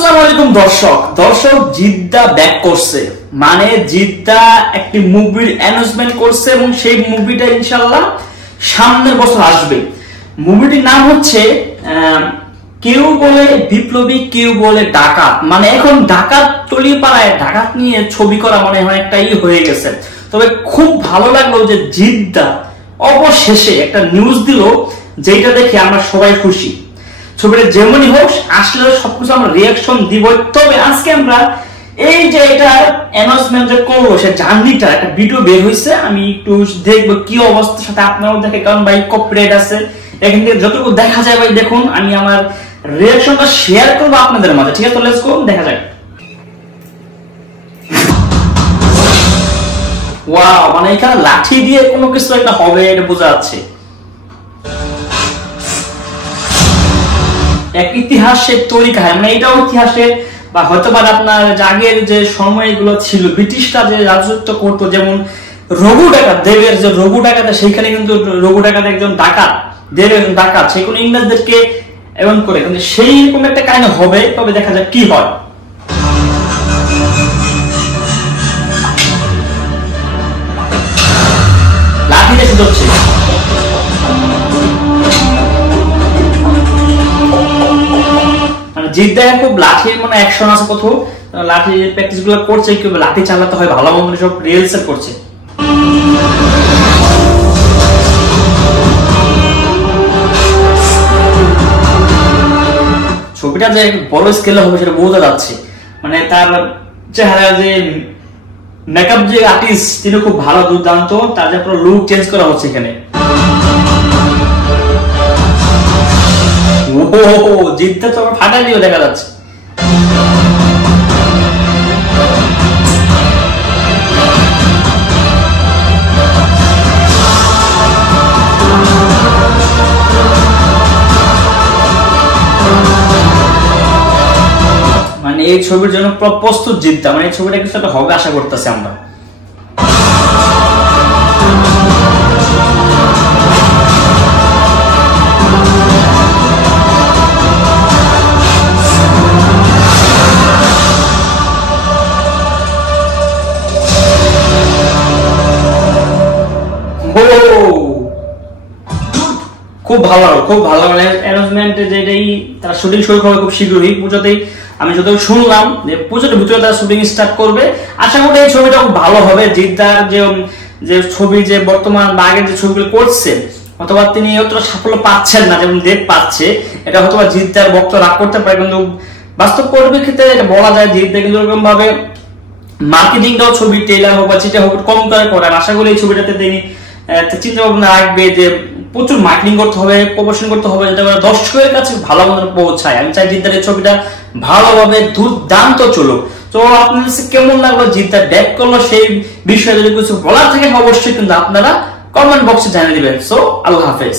আসসালামু আলাইকুম দর্শক জিদ্দা ব্যাক করছে, মানে জিদ্দা একটি মুভির অ্যানাউন্সমেন্ট করছে এবং সেই মুভিটা ইনশাআল্লাহ সামনের বছর আসবে। মুভিটির নাম হচ্ছে কেউ বলে বিপ্লবী, কেউ বলে ডাকাত। মানে এখন ডাকাত টলিপাড়ায় ডাকাত নিয়ে ছবি করা মনে হয় একটা হয়ে গেছে। তবে খুব ভালো লাগলো যে জিদ্দা অবশেষে একটা নিউজ দিল, যেটা দেখে আমরা সবাই খুশি। ছবিটা যেমনই হোক আসলে সবকিছু আমরা রিয়াকশন দিব। তবে আজকে আমরা এই যে এটা অ্যানাউন্সমেন্ট যে করলো সে জার্নিটা একটা ভিডিও বের হয়েছে, আমি একটু দেখবো কি অবস্থার সাথে আপনারাও দেখে, কারণ ভাই কপিরাইট আছে এখান থেকে যতটুকু দেখা যায় ভাই দেখুন, আমি আমার রিয়াকশনটা শেয়ার করবো আপনাদের মাঝে। ঠিক আছে, তো লেটস গো, দেখা যাক। ওয়াও, মানে এখানে লাঠি দিয়ে কোনো কিছু একটা হবে এটা বোঝা যাচ্ছে। এক ইতিহাসের তৈরি কাহিনী, মানে এটাও ইতিহাসের বা হয়তো বা আপনার আগের যে সময়গুলো ছিল ব্রিটিশরা যে রাজত্ব করতো, যেমন রঘু ডাকাত, দেবের যে রঘু ডাকাত, সেইখানে কিন্তু রঘু ডাকাত একজন ডাকাত, দেব একজন ডাকাত, সেই কোন ইংরেজদেরকে এমন করে, কিন্তু সেই রকম একটা কাহিনী হবে। তবে দেখা যাক কি হয়। লাঠি দেখে যাচ্ছে, জিদ্দা খুব লাঠির মানে অ্যাকশন আছে কোথাও, লাঠি প্র্যাকটিস গুলো করছে, কেউ লাঠি চালাতে হয় ভালো মন্দ সব রিহার্সাল করছে। ছবিটা যে বড় স্কেলে হবে সেটা বোঝা যাচ্ছে, মানে তার চেহারা যে মেকআপ যে আর্টিস্ট তিনি খুব ভালো, দুর্দান্ত। তার যে পুরো লুক চেঞ্জ করা হচ্ছে এখানে। জিদ্দা তো ফাটাই দিয়ে দেখা যাচ্ছে। মানে এই ছবির জন্য প্রস্তুত জিদ্দা, মানে এই ছবিটা কিছু একটা হবে আশা করতেছি আমরা। খুব ভালো অ্যানাউন্সমেন্ট, যেটাই তারা শুটিং শুরু করবে খুব শীঘ্রই পুজোতেই। আমি যতটুকু শুনলাম যে পুজোর ভিতরে তারা শুটিং স্টার্ট করবে। আশা করি এই ছবিটা খুব ভালো হবে। জিদ্দার যে ছবি যে বর্তমান বা আগের যে ছবিগুলো করছে, অথবা তিনি অতটা সাফল্য পাচ্ছেন না যেমন দেব পাচ্ছে, এটা হয়তো জিদ্দার বক্ত রাগ করতে পারে, কিন্তু বাস্তব পরিপ্রেক্ষিতে এটা বলা যায় জিদ্দা কিন্তু এরকম ভাবে মার্কেটিংটাও ছবি টেইলার হোক বা যেটা হোক কম করে। আশা করি এই ছবিটাতে তিনি চিন্তা ভাবনা রাখবে যে প্রচুর মার্কেটিং করতে হবে, প্রমোশন করতে হবে, যাতে দর্শকের কাছে ভালো মতো পৌঁছায়। আমি চাই জিদ্দার এই ছবিটা ভালোভাবে দুর্দান্ত চলুক। তো আপনাদের কাছে কেমন লাগলো, জিদ্দা ব্যাক করলো, সেই বিষয়ে যদি কিছু বলার থাকে অবশ্যই কিন্তু আপনারা কমেন্ট বক্সে জানিয়ে দিবেন। সো আল্লাহ হাফেজ।